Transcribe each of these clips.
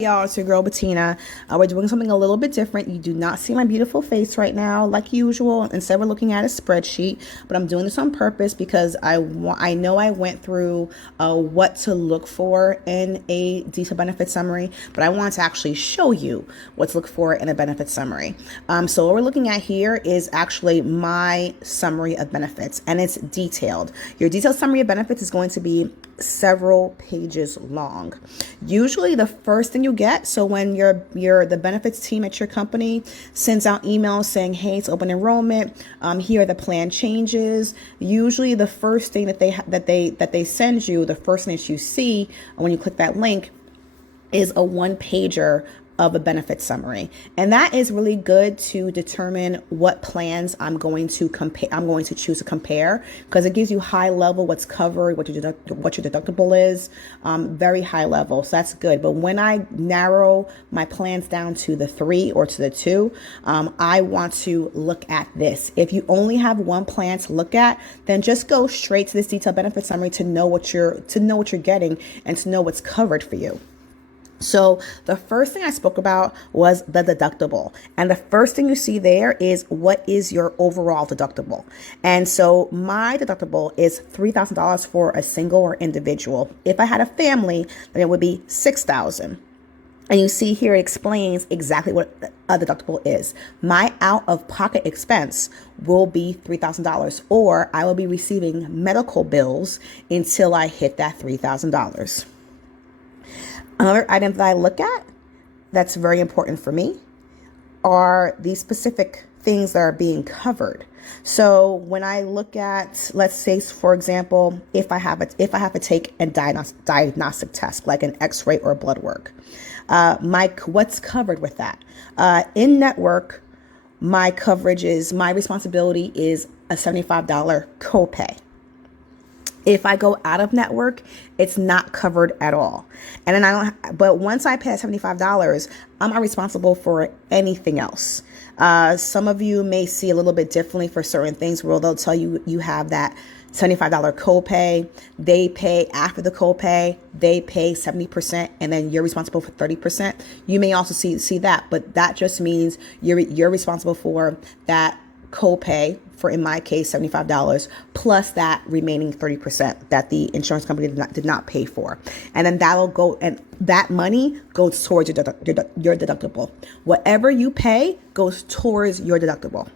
Y'all, it's your girl Bettina. We're doing something a little bit different. You do not see my beautiful face right now, like usual. Instead, we're looking at a spreadsheet, but I'm doing this on purpose because I know I went through what to look for in a detailed benefit summary, but I want to actually show you what to look for in a benefit summary. So what we're looking at here is actually my summary of benefits, and it's detailed. Your detailed summary of benefits is going to be several pages long. Usually the first thing you get, so when the benefits team at your company sends out emails saying, hey, it's open enrollment, here are the plan changes, usually the first thing that they send you, the first thing that you see when you click that link is a one pager of a benefit summary. And that is really good to determine what plans I'm going to choose to compare, because it gives you high level what's covered, what your deductible is, very high level. So that's good. But when I narrow my plans down to the 3 or to the 2, I want to look at this. If you only have one plan to look at, then just go straight to this detailed benefit summary to know what you're getting and to know what's covered for you. So the first thing I spoke about was the deductible. And the first thing you see there is what is your overall deductible. And so my deductible is $3,000 for a single or individual. If I had a family, then it would be $6,000. And you see here it explains exactly what a deductible is. My out-of-pocket expense will be $3,000, or I will be receiving medical bills until I hit that $3,000. Another item that I look at that's very important for me are these specific things that are being covered. So when I look at, let's say, for example, if I have to take a diagnostic test like an X-ray or blood work, what's covered with that? In network, my responsibility is a $75 copay. If I go out of network, it's not covered at all. And then but once I pay $75, I'm not responsible for anything else. Some of you may see a little bit differently for certain things where they'll tell you you have that $75 copay. They pay after the copay, they pay 70%, and then you're responsible for 30%. You may also see that, but that just means you're responsible for that copay, for in my case $75, plus that remaining 30% that the insurance company did not pay for, and then that'll go, and that money goes towards your deductible. Whatever you pay goes towards your deductible.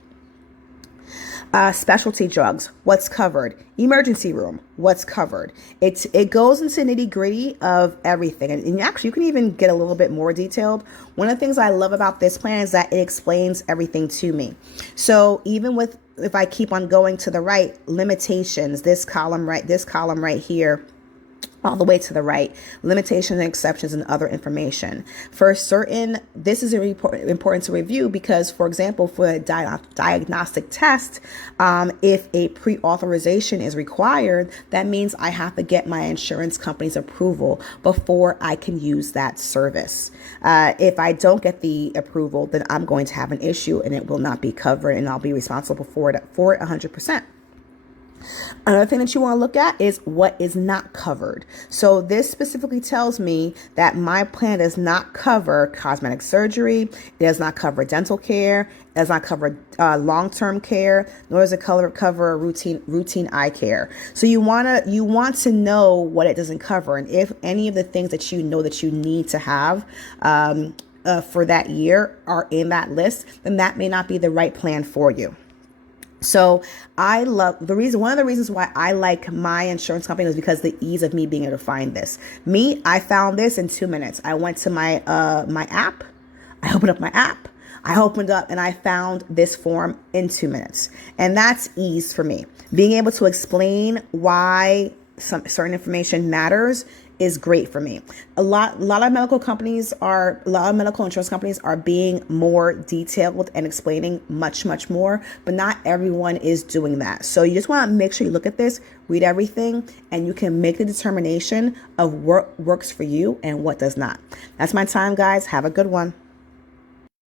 Specialty drugs, what's covered? Emergency room, what's covered? It goes into nitty gritty of everything. And actually, you can even get a little bit more detailed. One of the things I love about this plan is that it explains everything to me. So even if I keep on going to the right, limitations, this column right here, all the way to the right, limitations and exceptions and other information. For certain, this is important to review because, for example, for a diagnostic test, if a pre-authorization is required, that means I have to get my insurance company's approval before I can use that service. If I don't get the approval, then I'm going to have an issue and it will not be covered, and I'll be responsible for it 100%. Another thing that you want to look at is what is not covered. So this specifically tells me that my plan does not cover cosmetic surgery, it does not cover dental care, it does not cover long-term care, nor does it cover routine eye care. So you want to know what it doesn't cover, and if any of the things that you know that you need to have for that year are in that list, then that may not be the right plan for you. So one of the reasons why I like my insurance company is because the ease of me being able to find this. I found this in 2 minutes. I went to my app. I opened up my app. And I found this form in 2 minutes. And that's ease for me. Being able to explain why certain information matters is great for me. A lot of medical insurance companies are being more detailed and explaining much more, but not everyone is doing that. So you just want to make sure you look at this, read everything, and you can make the determination of what works for you and what does not. That's my time, guys. Have a good one.